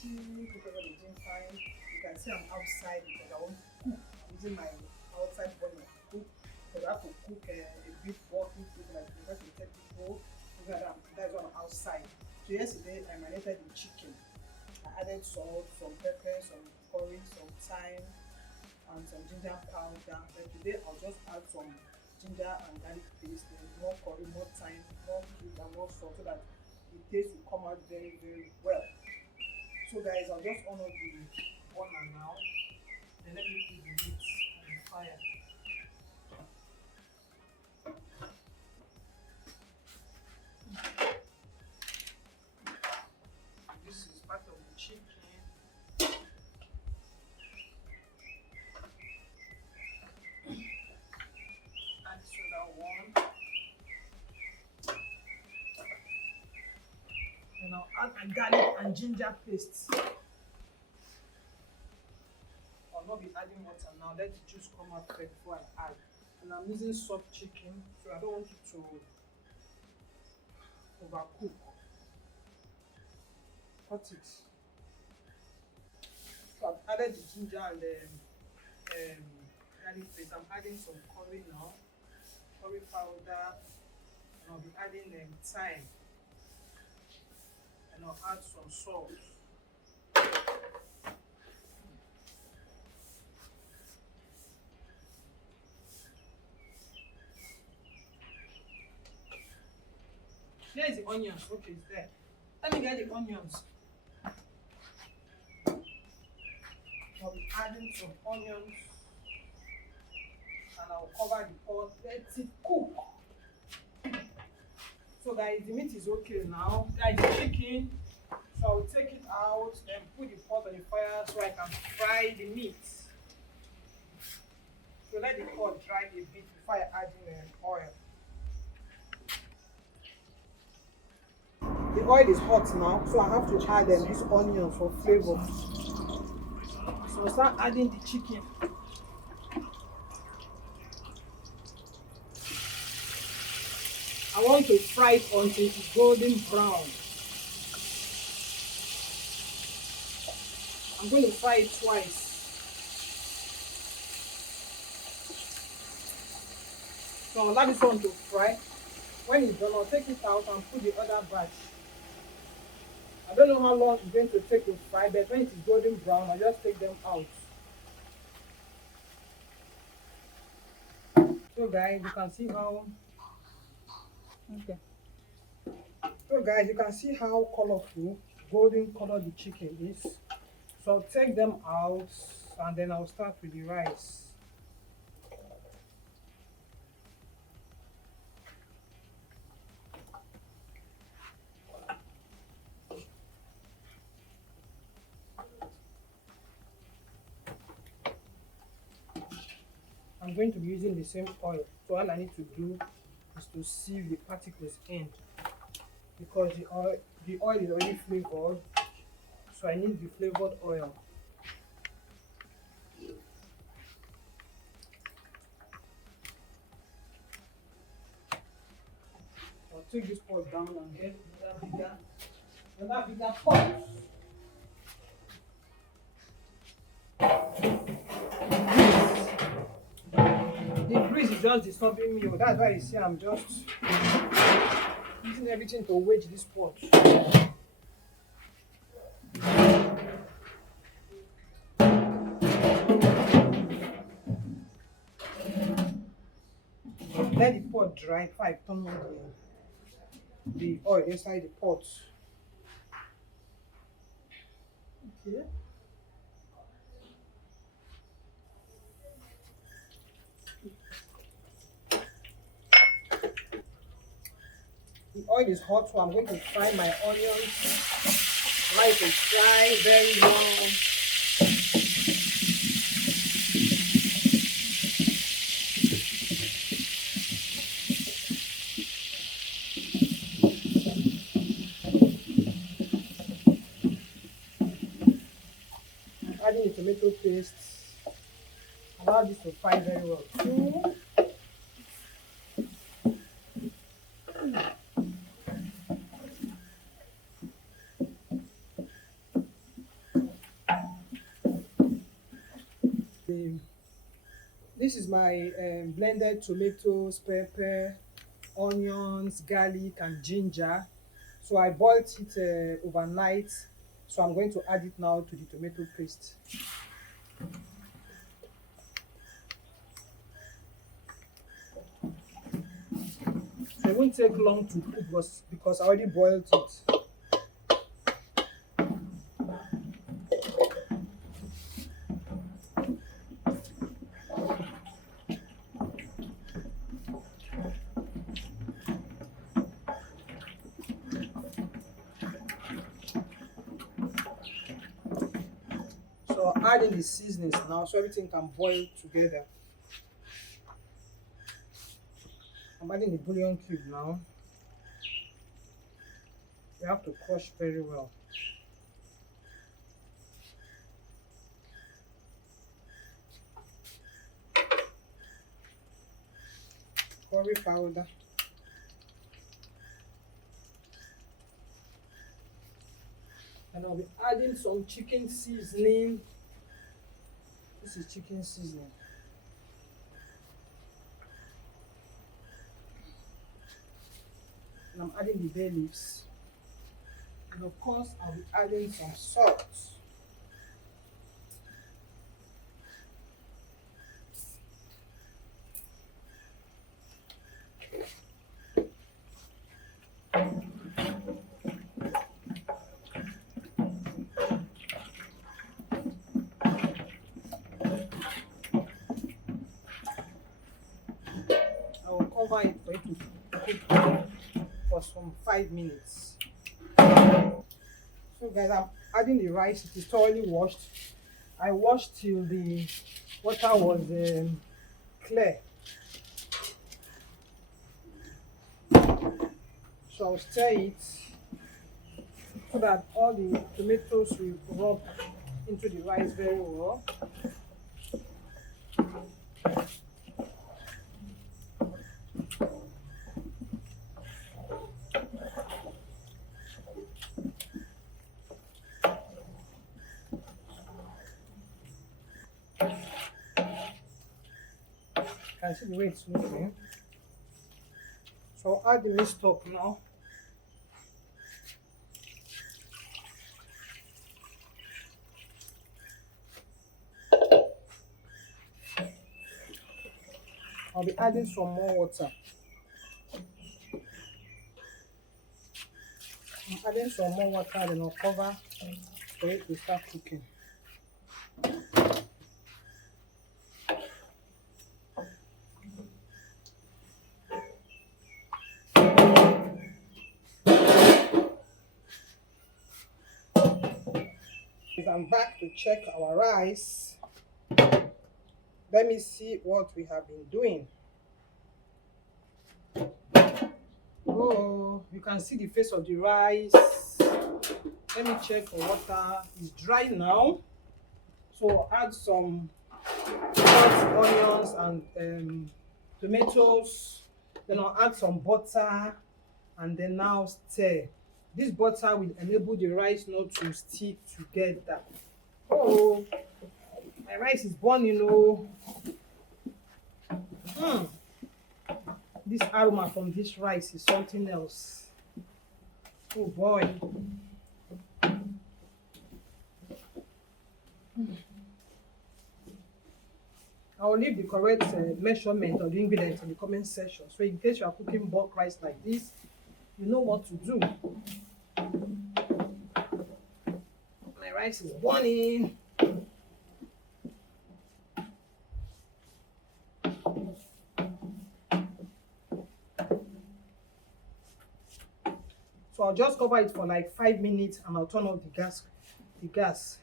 cook everything fine. You can see I'm outside because I want to cook. I'm using my outside bonnet to cook. Because I have to cook a bit walking food like because to take people. That's why I'm outside. So yesterday I marinated the chicken. I added salt, some pepper, some curry, some thyme, and some ginger powder. Then today I'll just add some ginger and garlic paste, then more curry, more thyme, more sugar, more salt so that the taste will come out very, very well. So guys, I'll just on off the burner now. Then let me put the meat on the fire. This is part of the chicken. Add soda one. And I'll add my garlic and ginger paste. I'll not be adding water now. Let the juice come out first before I add. And I'm using soft chicken, so I don't want it to overcook. Cut it. So I've added the ginger and the garlic paste. I'm adding some curry now, curry powder, and I'll be adding thyme, and I'll add some salt. Here is the onions. Okay, it's there. Let me get the onions. I'll be adding some onions and I'll cover the pot. Let it cook. So guys, the meat is okay now. Guys, the chicken. So I'll take it out, then put the pot on the fire so I can fry the meat. So let the pot dry a bit before I add in oil. The oil is hot now, so I have to add this onion for flavor. So I'll start adding the chicken. I want to fry it until it's golden brown. I'm going to fry it twice. So I'll allow this one to fry. When it's done, I'll take it out and put the other batch. I don't know how long it's going to take to fry, but when it is golden brown, I'll just take them out. So guys, you can see how So guys, you can see how colorful, golden color the chicken is. So I'll take them out and then I'll start with the rice. I'm going to be using the same oil. So all I need to do is to sieve the particles in because the oil is already flavored. So I need the flavored oil. I'll take this pot down and get another bigger pot. The breeze is just disturbing me. That's why you see I'm just using everything to wedge this pot. Let the pot dry before I turn on the oil inside the pot. Okay. The oil is hot, so I'm going to fry my onions. Allow it to fry very long. Adding the tomato paste. Allow this to fry very well too. this is my blended tomatoes, pepper, onions, garlic and ginger. So I boiled it overnight, so I'm going to add it now to the tomato paste. So it won't take long to cook because I already boiled it. So add in the seasonings now so everything can boil together. I'm adding the bouillon cube now. You have to crush very well. Curry powder. And I'll be adding some chicken seasoning. This is chicken seasoning. And I'm adding the bay leaves. And of course, I'll be adding some salt. I will cover it for it to cook for some 5 minutes. So guys, I'm adding the rice. It is thoroughly washed. I washed till the water was clear. So I'll stir it so that all the tomatoes will rub into the rice very well. Can see the way it's looking. So I'll add the mixed stock now. I'll be adding some more water. I'm adding some more water, then I'll cover for it to start cooking. I'm back to check our rice. Let me see what we have been doing. Oh, you can see the face of the rice. Let me check for water. It's dry now. So add some chopped onions and tomatoes. Then I'll add some butter and then now stir. This butter will enable the rice not to stick together. Oh, my rice is burning, you know. This aroma from this rice is something else. Oh boy. I will leave the correct measurement of the ingredients in the comment section. So in case you are cooking bulk rice like this, you know what to do. My rice is burning. So I'll just cover it for like 5 minutes and I'll turn off the gas.